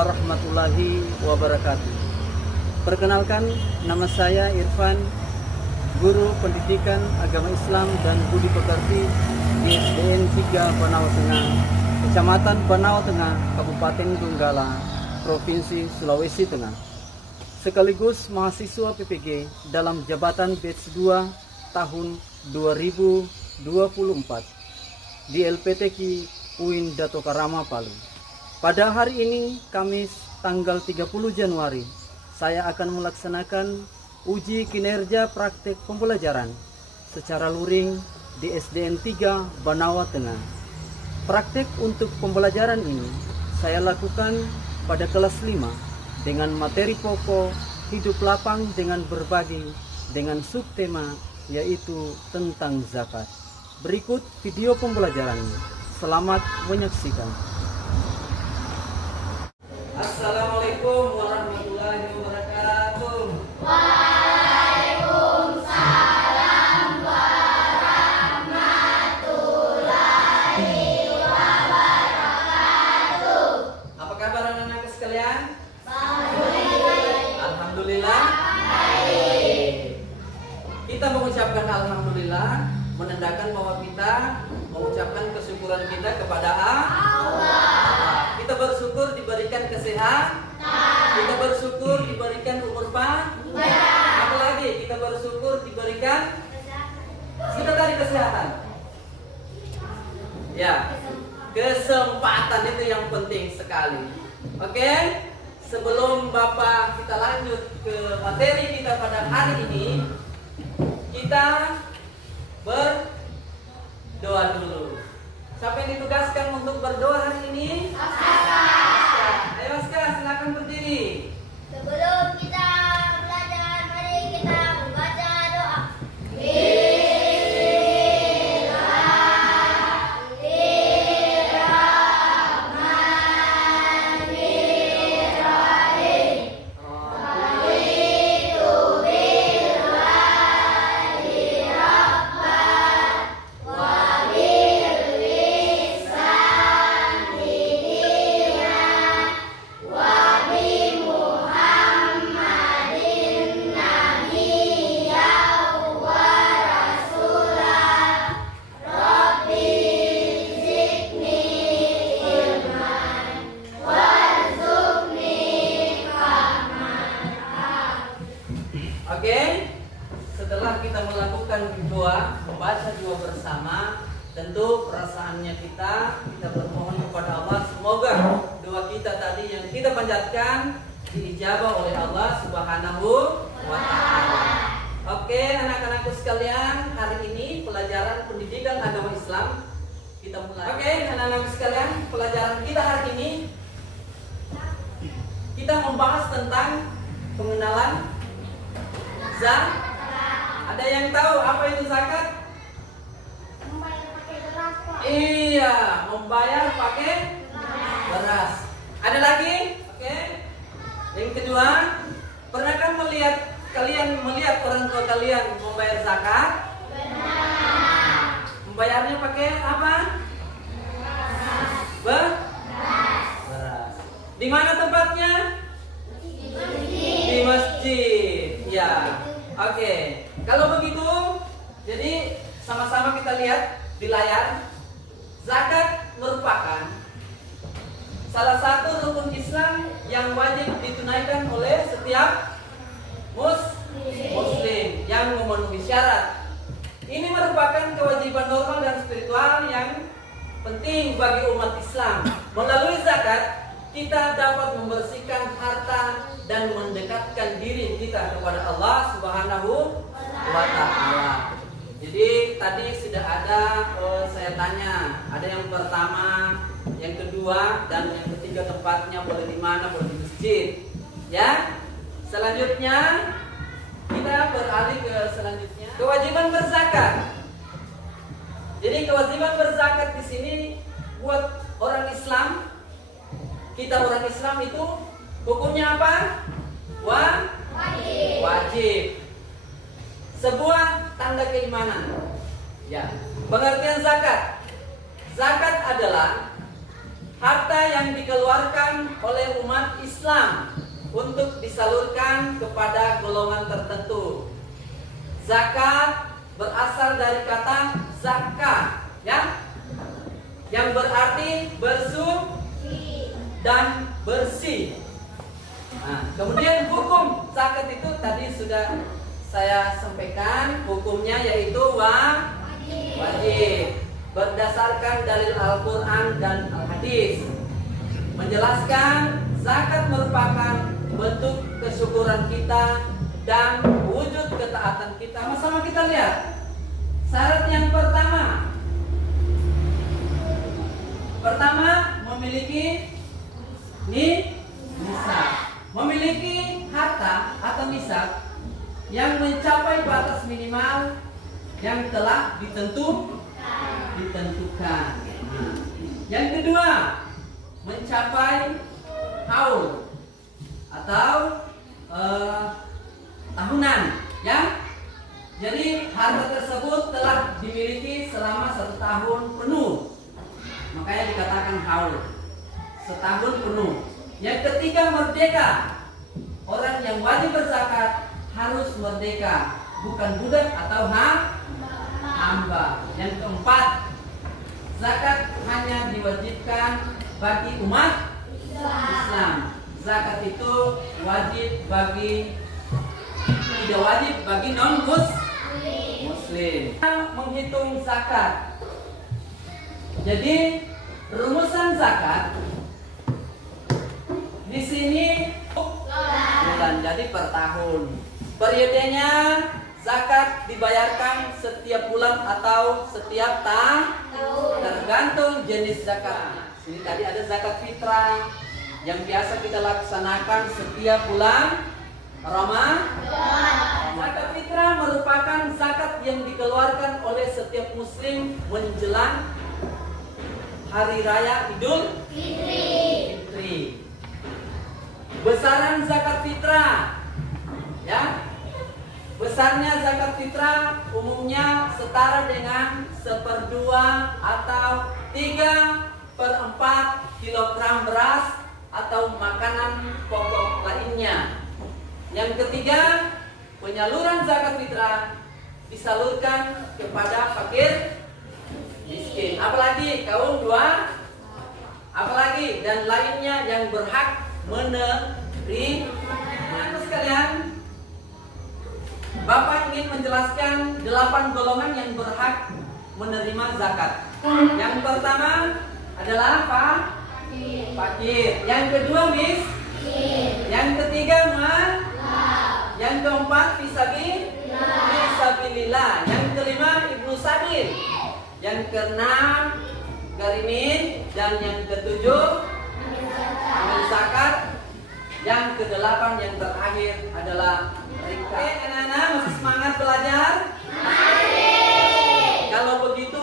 warahmatullahi wabarakatuh. Perkenalkan, nama saya Irfan, Guru Pendidikan Agama Islam dan Budi Pekerti di SDN 3 Banawa Tengah, Kecamatan Banawa Tengah, Kabupaten Donggala, Provinsi Sulawesi Tengah. Sekaligus mahasiswa PPG dalam jabatan batch 2 tahun 2024 di LPTQ UIN Dato Karama Palu. Pada hari ini, Kamis tanggal 30 Januari, saya akan melaksanakan uji kinerja praktek pembelajaran secara luring di SDN 3 Banawa Tengah. Praktek untuk pembelajaran ini saya lakukan pada kelas 5 dengan materi pokok hidup lapang dengan berbagi dengan subtema yaitu tentang zakat. Berikut video pembelajarannya. Selamat menyaksikan. Assalamualaikum warahmatullahi wabarakatuh. Waalaikumsalam warahmatullahi wabarakatuh. Apa kabar anak-anak sekalian? Baik. Alhamdulillah. Baik. Kita mengucapkan alhamdulillah, menandakan bahwa kita mengucapkan kesyukuran kita kepada Allah. Kita bersyukur diberikan kesehatan. Kita bersyukur diberikan umur panjang. Apalagi kita bersyukur diberikan sudah tadi kesehatan. Ya, kesempatan itu yang penting sekali. Oke? Sebelum Bapak kita lanjut ke materi kita pada hari ini, kita berdoa dulu. Siapa yang ditugaskan untuk berdoa hari ini? Aska. Ayo Aska, silakan berdiri. Sebelum kita belajar, mari kita membaca doa. Oke, setelah kita melakukan doa, membaca doa bersama, tentu perasaannya kita bermohon kepada Allah semoga doa kita tadi yang kita panjatkan diijabah oleh Allah Subhanahu wa Ta'ala. Oke, anak-anakku sekalian, hari ini pelajaran pendidikan agama Islam kita mulai. Oke, anak-anakku sekalian, pelajaran kita hari ini kita membahas tentang pengenalan zakat. Ada yang tahu apa itu zakat? Membayar pakai beras, Pak. Iya, membayar pakai beras. Ada lagi? Oke. Yang kedua, pernahkah kalian melihat orang tua kalian membayar zakat? Benar. Membayarnya pakai apa? Beras. Di mana tempatnya? Di masjid. Ya. Oke. Kalau begitu, jadi sama-sama kita lihat di layar. Zakat merupakan salah satu rukun Islam yang wajib ditunaikan oleh setiap muslim yang memenuhi syarat. Ini merupakan kewajiban normal dan spiritual yang penting bagi umat Islam. Melalui zakat, kita dapat membersihkan harta dan mendekatkan diri kita kepada Allah Subhanahu wa Ta'ala. Jadi tadi sudah ada, saya tanya, ada yang pertama, yang kedua, dan yang ketiga tempatnya boleh di mana? Boleh di masjid. Ya. Selanjutnya kita beralih ke selanjutnya. Kewajiban berzakat. Jadi kewajiban berzakat di sini buat orang Islam. Kita orang Islam itu hukumnya apa? Wajib. Sebuah tanda keimanan. Ya. Pengertian zakat. Zakat adalah harta yang dikeluarkan oleh umat Islam untuk disalurkan kepada golongan tertentu. Zakat berasal dari kata zakat, ya, yang berarti bersuci dan bersih. Nah, kemudian hukum zakat itu tadi sudah saya sampaikan, hukumnya yaitu wajib berdasarkan dalil Al-Quran dan Al-Hadis, menjelaskan zakat merupakan bentuk kesyukuran kita dan wujud ketaatan kita. Sama-sama kita lihat syarat yang pertama memiliki nisab, memiliki harta atau nisab yang mencapai batas minimal yang telah ditentukan. Yang kedua, mencapai haul atau tahunan, ya. Jadi harta tersebut telah dimiliki selama 1 tahun penuh, makanya dikatakan haul, setahun penuh. Yang ketiga, merdeka. Orang yang wajib berzakat harus merdeka, bukan budak atau hamba. Yang keempat, zakat hanya diwajibkan bagi umat Islam. Zakat itu tidak wajib bagi non-muslim. Menghitung zakat. Jadi rumusan zakat di sini bulan, jadi per tahun. Periodenya zakat dibayarkan setiap bulan atau setiap tahun, tergantung jenis zakat. Sini tadi ada zakat fitrah yang biasa kita laksanakan setiap bulan Ramadan. Zakat fitrah merupakan zakat yang dikeluarkan oleh setiap muslim menjelang hari raya Idul Fitri. Besaran zakat fitrah, ya. Besarnya zakat fitrah umumnya setara dengan 1/2 atau 3/4 kilogram beras atau makanan pokok lainnya. Yang ketiga, penyaluran zakat fitrah disalurkan kepada fakir miskin, apalagi kaum dua, apalagi dan lainnya yang berhak menerima. Sekalian, Bapak ingin menjelaskan 8 golongan yang berhak menerima zakat. Yang pertama adalah fakir. Yang kedua miskin. Yang ketiga yang keempat fisabilillah. Yang kelima ibnu sabil. Yang keenam garimin. Dan yang ketujuh amil zakat. Yang kedelapan yang terakhir adalah rika. Oke, anak-anak masih semangat belajar? Mari. Kalau begitu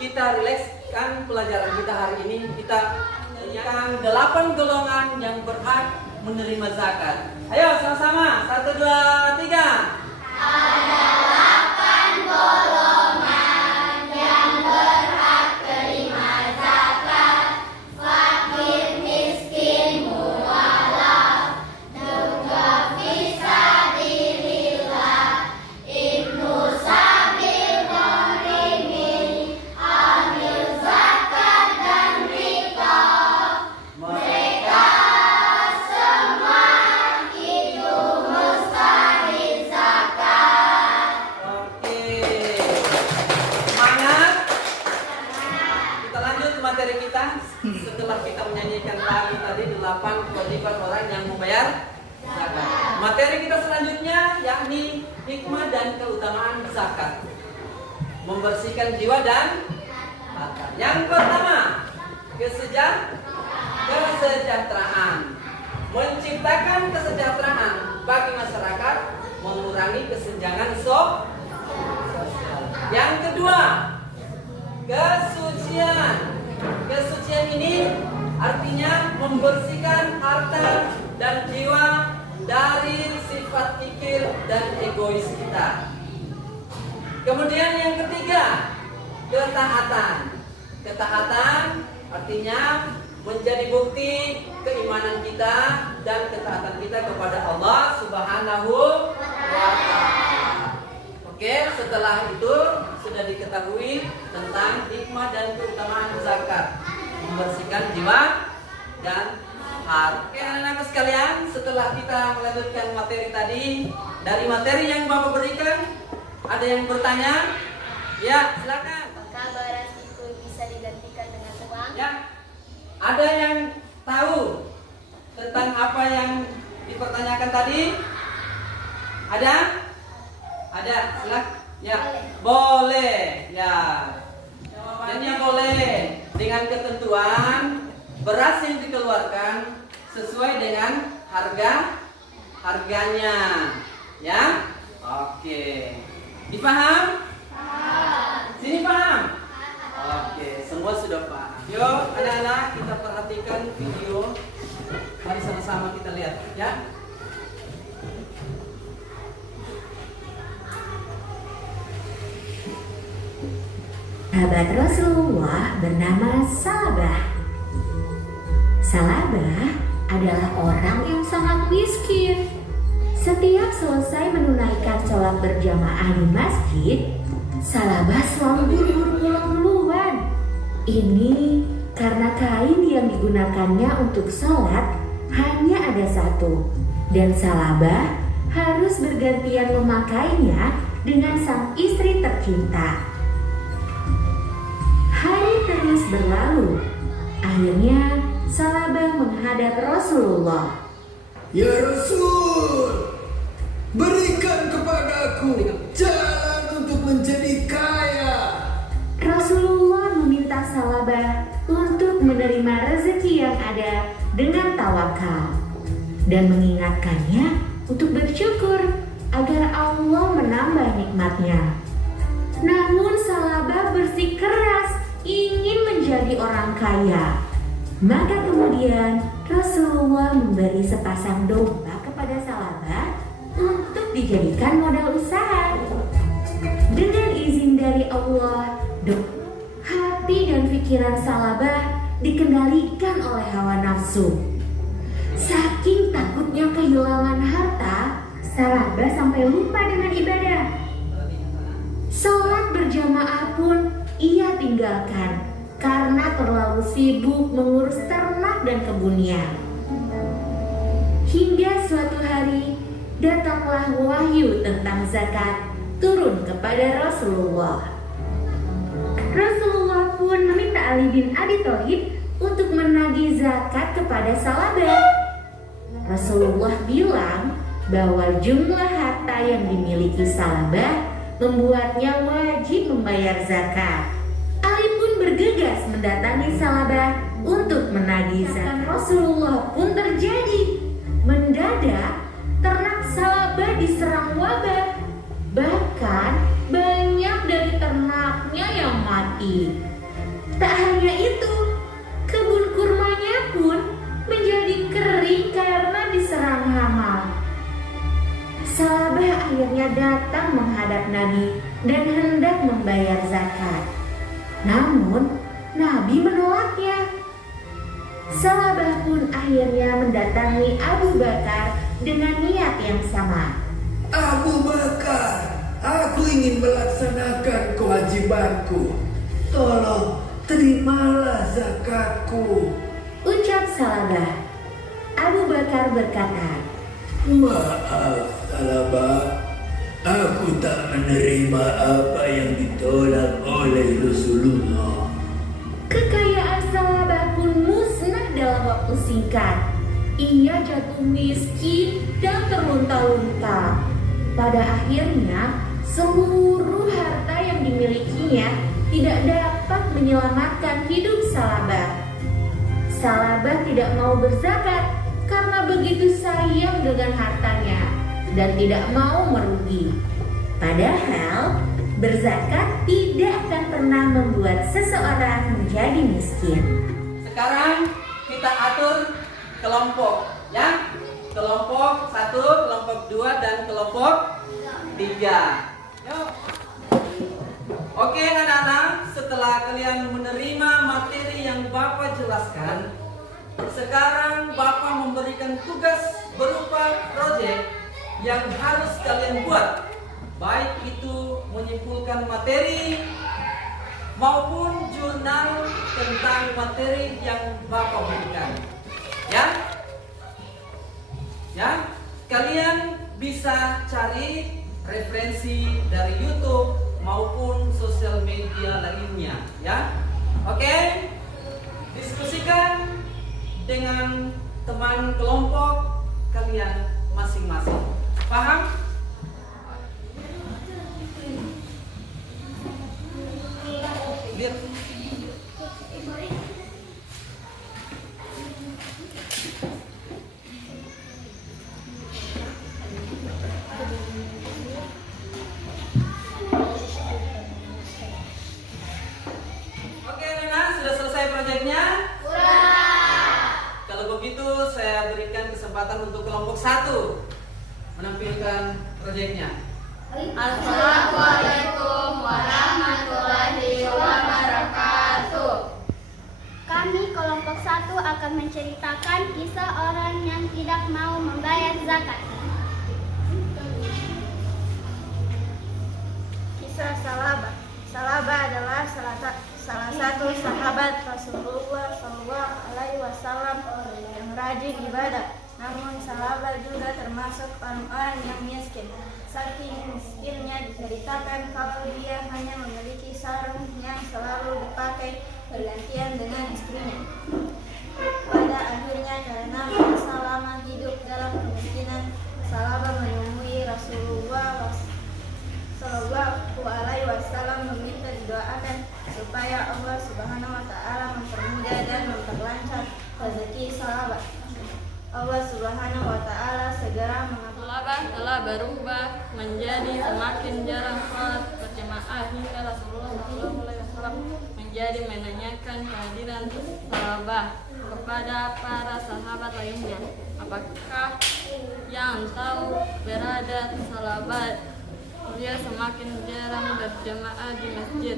kita rilekskan pelajaran kita hari ini. Kita yang 8 golongan yang berhak menerima zakat. Ayo sama-sama, 1, 2, 3. Ada 8 golongan yang berhak terima zakat: fakir, miskin, mualaf, juga fisabilillah, ibnu sabil, gharimin, amil zakat dan rikab. Mereka semua itu mustahil zakat. Oke. Semangat. Kita lanjut materi kita. Setelah kita menyanyikan lagu tadi 8 kewajiban orang yang membayar zakat. Materi kita selanjutnya yakni hikmah dan keutamaan zakat. Membersihkan jiwa dan harta. Yang pertama, kesejahteraan. Menciptakan kesejahteraan bagi masyarakat, mengurangi kesenjangan sosial. Yang kedua, kesucian. Kesucian ini artinya membersihkan harta dan jiwa dari sifat kikir dan egois kita. Kemudian yang ketiga, ketaatan. Ketaatan artinya menjadi bukti keimanan kita dan ketaatan kita kepada Allah Subhanahu wa Ta'ala. Oke, setelah itu sudah diketahui tentang hikmah dan keutamaan zakat, membersihkan jiwa dan harta. Oke, anak-anak sekalian, setelah kita melanjutkan materi tadi, dari materi yang Bapak berikan, ada yang bertanya? Ya, silakan. Apakah beras itu bisa digantikan dengan uang? Ya, ada yang tahu tentang apa yang dipertanyakan tadi? Ada? Ada, silakan. Ya, boleh. Ya, jawabannya boleh dengan ketentuan beras yang dikeluarkan sesuai dengan harganya. Ya, oke. Dipaham? Sini paham? Oke, semua sudah paham. Yuk, anak-anak, kita perhatikan video. Mari sama-sama kita lihat, ya. Sahabat Rasulullah bernama Salabah. Salabah adalah orang yang sangat miskin. Setiap selesai menunaikan sholat berjamaah di masjid, Salabah selalu buru-buru pulang duluan. Ini karena kain yang digunakannya untuk sholat hanya ada satu, dan Salabah harus bergantian memakainya dengan sang istri tercinta. Hari terus berlalu. Akhirnya Salabah menghadap Rasulullah. Ya Rasul, berikan kepadaku jalan untuk menjadi kaya. Rasulullah meminta Salabah untuk menerima rezeki yang ada dengan tawakal dan mengingatkannya untuk bersyukur agar Allah menambah nikmatnya. Namun Salabah bersikeras ingin menjadi orang kaya. Maka kemudian Rasulullah memberi sepasang domba kepada Salabah untuk dijadikan modal usaha. Dengan izin dari Allah, hati dan pikiran Salabah dikendalikan oleh hawa nafsu. Saking takutnya kehilangan harta, Salabah sampai lupa dengan ibadah. Sholat berjamaah pun ia tinggalkan karena terlalu sibuk mengurus ternak dan kebunnya. Hingga suatu hari datanglah wahyu tentang zakat turun kepada Rasulullah. Rasulullah pun meminta Ali bin Abi Thalib untuk menagih zakat kepada Salabah. Rasulullah bilang bahwa jumlah harta yang dimiliki Salabah membuatnya wajib membayar zakat. Ali pun bergegas mendatangi Salabah untuk menagih zakat. Rasulullah pun terjadi. Mendadak ternak Salabah diserang wabah. Bahkan banyak dari ternaknya yang mati. Tak hanya itu, kebun kurmanya pun menjadi kering karena diserang hama. Salabah akhirnya datang menghadap Nabi dan hendak membayar zakat. Namun Nabi menolaknya. Salabah pun akhirnya mendatangi Abu Bakar dengan niat yang sama. Abu Bakar, aku ingin melaksanakan kewajibanku. Tolong terimalah zakatku. Ucap Salabah. Abu Bakar berkata, Maaf Salabah, aku tak menerima apa yang ditolak oleh Rasulullah. kekayaan Salabah pun musnah dalam waktu singkat. Ia jatuh miskin dan terlunta-lunta. Pada akhirnya, seluruh harta yang dimilikinya tidak dapat menyelamatkan hidup Salabah. Salabah tidak mau berzakat karena begitu sayang dengan hartanya dan tidak mau merugi. Padahal berzakat tidak akan pernah membuat seseorang menjadi miskin. Sekarang kita atur kelompok, ya. Kelompok 1, kelompok 2, dan kelompok 3. Yuk. Oke anak-anak, setelah kalian menerima materi yang Bapak jelaskan, Sekarang Bapak memberikan tugas berupa proyek yang harus kalian buat, baik itu menyimpulkan materi maupun jurnal tentang materi yang Bapak berikan. Ya, kalian bisa cari referensi dari YouTube maupun sosial media lainnya, ya. Oke? Diskusikan dengan teman kelompok kalian masing-masing. Paham? Clear? Oke, Nana, sudah selesai proyeknya? Kalau begitu, saya berikan kesempatan untuk kelompok 1 menampilkan proyeknya. Assalamualaikum warahmatullahi wabarakatuh. Kami kelompok 1 akan menceritakan kisah orang yang tidak mau membayar zakat. Kisah Salabah. Salabah adalah salah satu sahabat Rasulullah SAW yang rajin ibadah. Namun Salabah juga termasuk orang-orang yang miskin. Saking miskinnya diceritakan kalau dia hanya memiliki sarung yang selalu dipakai bergantian dengan istrinya. Pada akhirnya karena masa lama hidup dalam kemiskinan, Salabah menemui Rasulullah Shallallahu Alaihi Wasallam meminta didoakan supaya Allah Subhanahu Wa Taala mempermudah dan memperlancar rezeki Salabah. Allah Subhanahu Wa Taala segera mengabulkan. Salabah telah berubah menjadi semakin jarang sholat berjamaah hingga Rasulullah SAW menjadi menanyakan kehadiran Salabah kepada para sahabat lainnya. Apakah yang tahu berada Salabah? Dia semakin jarang berjamaah di masjid.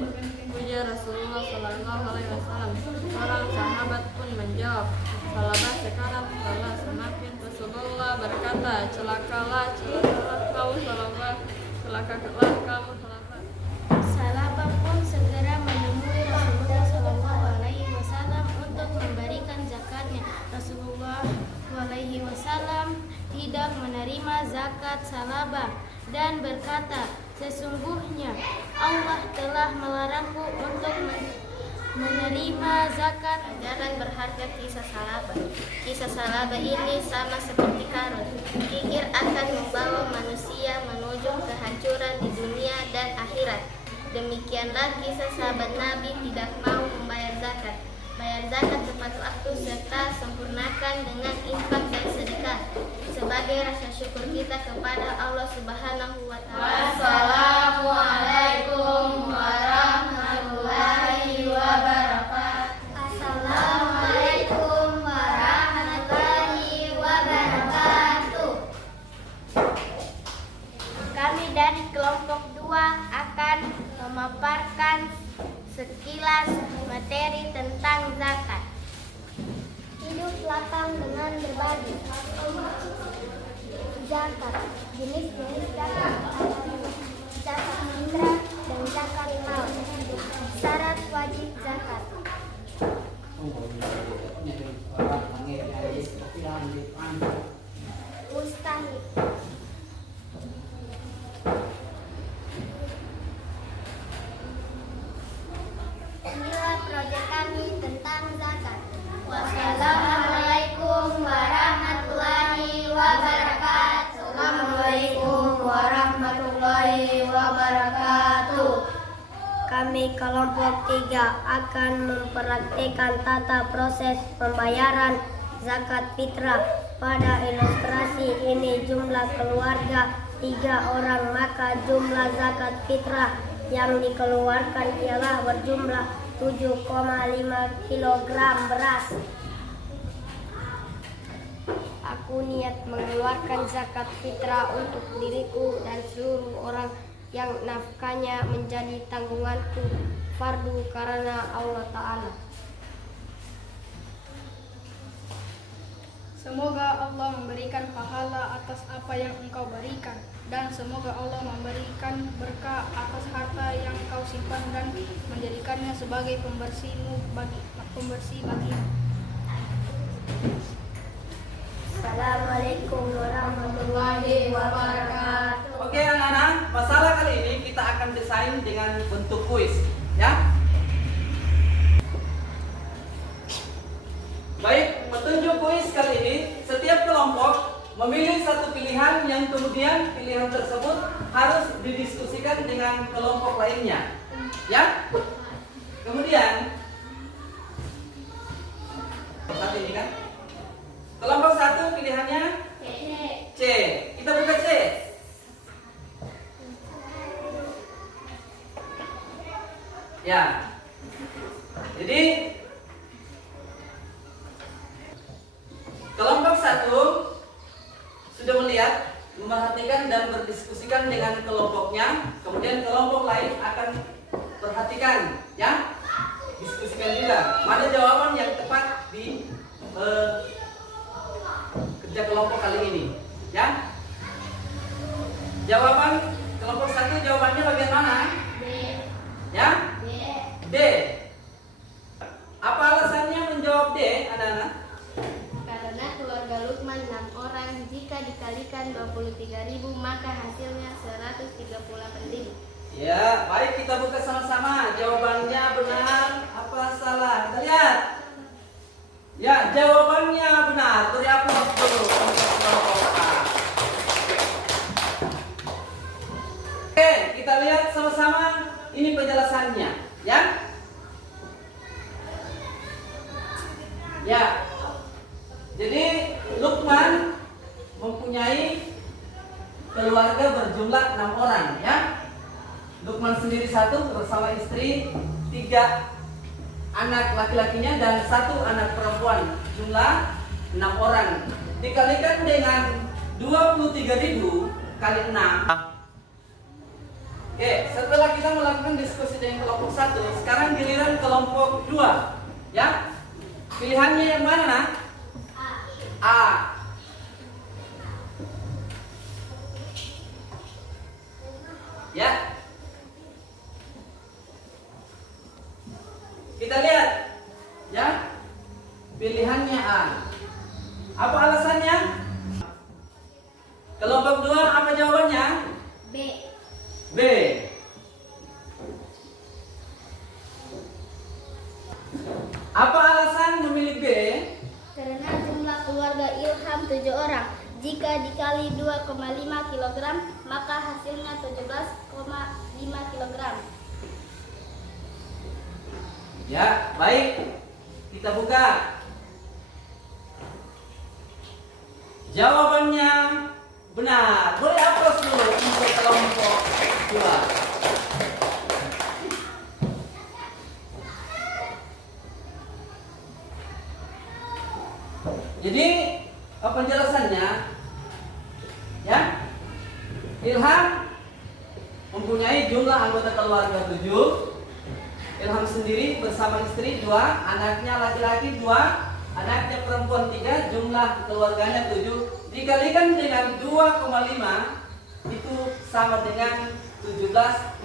Puja Rasulullah SAW. Seorang sahabat pun menjawab, Salabah sekarang telah semakin. Rasulullah berkata, celakalah kau Salabah, celakalah kamu Salabah. Salabah pun segera menemui Rasulullah Shallallahu Alaihi Wasallam untuk memberikan zakatnya. Rasulullah Alaihi Wasallam tidak menerima zakat Salabah dan berkata, sesungguhnya Allah telah melarangku untuk menerima zakat. Jangan berharga kisah Salabah. Kisah Salabah ini sama seperti karun. Kikir akan membawa manusia menuju kehancuran di dunia dan akhirat. Demikianlah kisah sahabat Nabi tidak mau membayar zakat. Bayar zakat tepat waktu serta sempurnakan dengan infak dan sedekah sebagai rasa syukur kita kepada Allah Subhanahu wa Ta'ala. Wassalamualaikum warahmatullahi wabarakatuh. Assalamualaikum warahmatullahi wabarakatuh. Kami dari kelompok 2 akan memaparkan sekilas materi tentang zakat. Hidup lapang dengan berbagi. Zakat, jenis-jenis zakat, zakat fitrah dan zakat mal. Syarat wajib zakat. Mustahil. Inilah proyek kami tentang zakat. Wassalamualaikum warahmatullahi wabarakatuh. Assalamualaikum warahmatullahi wabarakatuh. Kami kelompok 3 akan mempraktikkan tata proses pembayaran zakat fitrah. Pada ilustrasi ini jumlah keluarga 3 orang, maka jumlah zakat fitrah yang dikeluarkan ialah berjumlah 7,5 kg beras. Aku niat mengeluarkan zakat fitrah untuk diriku dan seluruh orang yang nafkahnya menjadi tanggunganku fardu karena Allah Ta'ala. Semoga Allah memberikan pahala atas apa yang engkau berikan, dan semoga Allah memberikan berkah atas harta yang engkau simpan dan menjadikannya sebagai pembersih bagimu. Assalamualaikum warahmatullahi wabarakatuh. Oke anak-anak, masalah kali ini kita akan desain dengan bentuk kuis, ya. Baik, petunjuk kuis kali ini, setiap kelompok memilih satu pilihan yang kemudian pilihan tersebut harus didiskusikan dengan kelompok lainnya, ya. Kemudian saat ini kan, kelompok satu pilihannya C. Kita buka C. Ya. Jadi kelompok satu sudah melihat, memperhatikan dan berdiskusikan dengan kelompoknya. Kemudian kelompok lain akan perhatikan, ya, diskusikan juga mana jawaban yang tepat di kerja kelompok kali ini, ya. Jawaban kelompok satu jawabannya bagian mana? D. Ya? D. D. Apa alasannya menjawab D, anak-anak? Karena keluarga Lukman 6 orang, jika dikalikan 23.000 maka hasilnya 138.000. Ya, baik, kita buka sama-sama. Jawabannya benar apa salah? Kita lihat. Ya, jawabannya benar. Beri aplaus dulu untuk kelompok A. Oke, kita lihat sama-sama. Ini penjelasannya, ya. Ya. Jadi Lukman mempunyai keluarga berjumlah 6 orang, ya. Lukman sendiri 1 bersama istri, 3 anak laki-lakinya dan 1 anak perempuan, jumlah 6 orang. Dikalikan dengan 23.000 kali 6. Oke, setelah kita melakukan diskusi dengan kelompok 1, sekarang giliran kelompok 2, ya. Pilihannya yang mana, nak? A. Ya. Kita lihat, ya. Pilihannya A. Apa alasannya? Kelompok 2 apa jawabannya? B. B. Apa alasan memilih B? Karena jumlah keluarga Ilham 7 orang. Jika dikali 2,5 kg maka hasilnya 17,5 kg. Ya, baik. Kita buka. Jawabannya benar. Boleh aplaus dulu untuk kelompok 2. Jadi penjelasannya, ya, Ilham mempunyai jumlah anggota keluarga 7. Ilham sendiri bersama istri 2, anaknya laki-laki 2, anaknya perempuan 3, jumlah keluarganya 7. Dikalikan dengan 2,5 itu sama dengan 17,5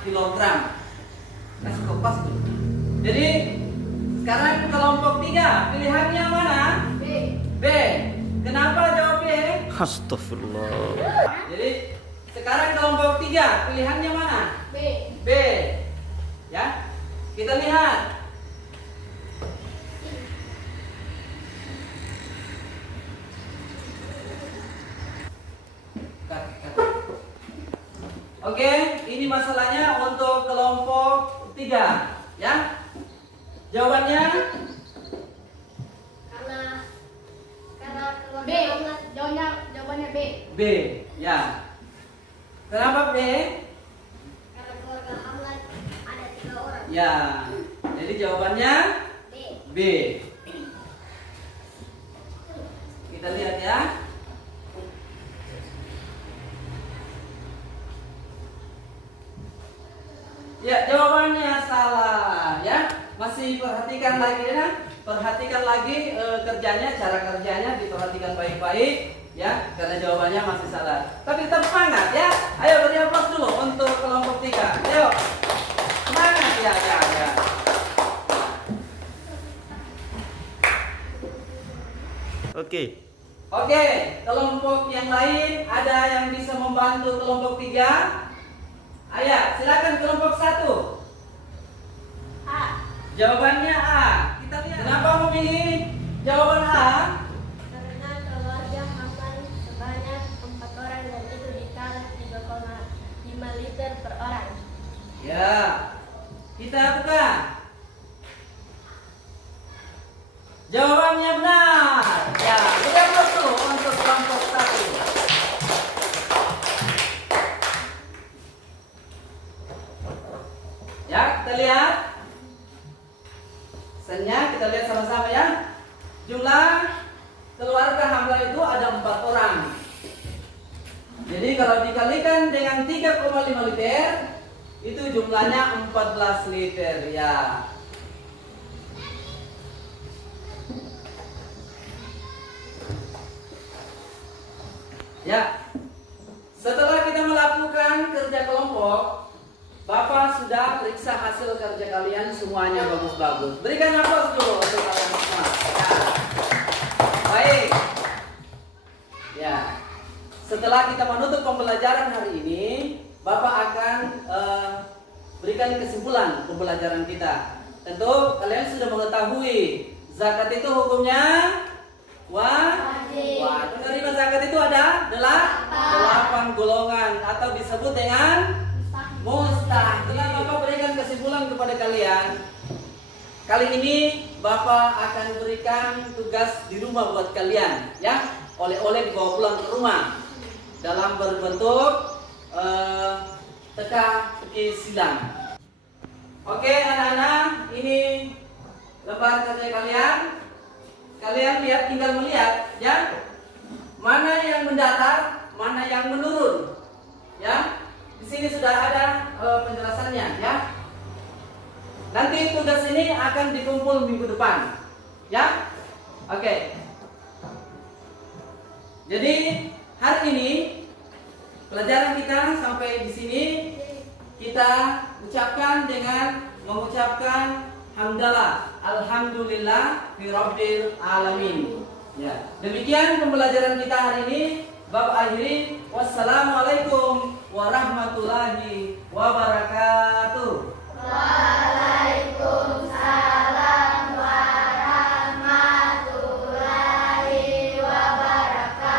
kg. Kasih kopas tuh. Jadi sekarang kelompok 3, pilihannya mana? B. B. Kenapa jawab B? Astagfirullah. Jadi sekarang kelompok 3, pilihannya mana? B. B. Ya. Kita lihat. Oke, ini masalahnya untuk kelompok 3, ya. Jawabannya Karena keluarga B. Jawabannya B. B, ya. Kenapa B? Karena keluarga Hamlan ada 3 orang. Ya. Jadi jawabannya B. B. Kita lihat ya. Ya, jawabannya salah, ya. Masih perhatikan lagi ya. perhatikan lagi kerjanya, cara kerjanya diperhatikan baik-baik ya, karena jawabannya masih salah. Tapi tetap semangat ya. Ayo beri aplaus dulu untuk kelompok 3. Ayo. Semangat ya. Oke. Oke, kelompok yang lain ada yang bisa membantu kelompok 3? Ayo, silakan kelompok 1. A. Jawabannya A. Kita lihat. Kenapa memilih jawaban A? Karena keluarga makan sebanyak 4 orang dan itu ditaruh 3,5 liter per orang. Ya. Kita buka. Jawabannya benar. Ya, beri aplaus dulu untuk kelompok 1. Ya, kita lihat. Sennya kita lihat sama-sama ya. Jumlah keluarga Hamzah itu ada 4 orang. Jadi kalau dikalikan dengan 3,5 liter, itu jumlahnya 14 liter ya. Ya, setelah kita melakukan kerja kelompok, Bapak sudah periksa hasil kerja kalian semuanya bagus-bagus. Berikan aplaus dulu untuk kalian semua. Ya. Baik. Ya. Setelah kita menutup pembelajaran hari ini, Bapak akan berikan kesimpulan pembelajaran kita. Tentu kalian sudah mengetahui zakat itu hukumnya wajib. Menerima zakat itu ada 8 golongan atau disebut dengan mustahil. Setelah Bapak berikan kesimpulan kepada kalian, kali ini Bapak akan berikan tugas di rumah buat kalian, ya. Oleh-oleh dibawa pulang ke rumah dalam berbentuk teka-teki silang. Oke anak-anak, ini lembar kerja kalian. Kalian lihat, tinggal melihat ya, mana yang mendatar, mana yang menurun. Ya, di sini sudah ada penjelasannya ya. Nanti tugas ini akan dikumpul minggu depan. Ya. Oke. Jadi hari ini pelajaran kita sampai di sini. Kita ucapkan dengan mengucapkan hamdalah, alhamdulillah firabbil alamin. Ya, demikian pembelajaran kita hari ini. Bapak akhiri, wassalamualaikum warahmatullahi wabarakatuh. Waalaikumsalam warahmatullahi wabarakatuh.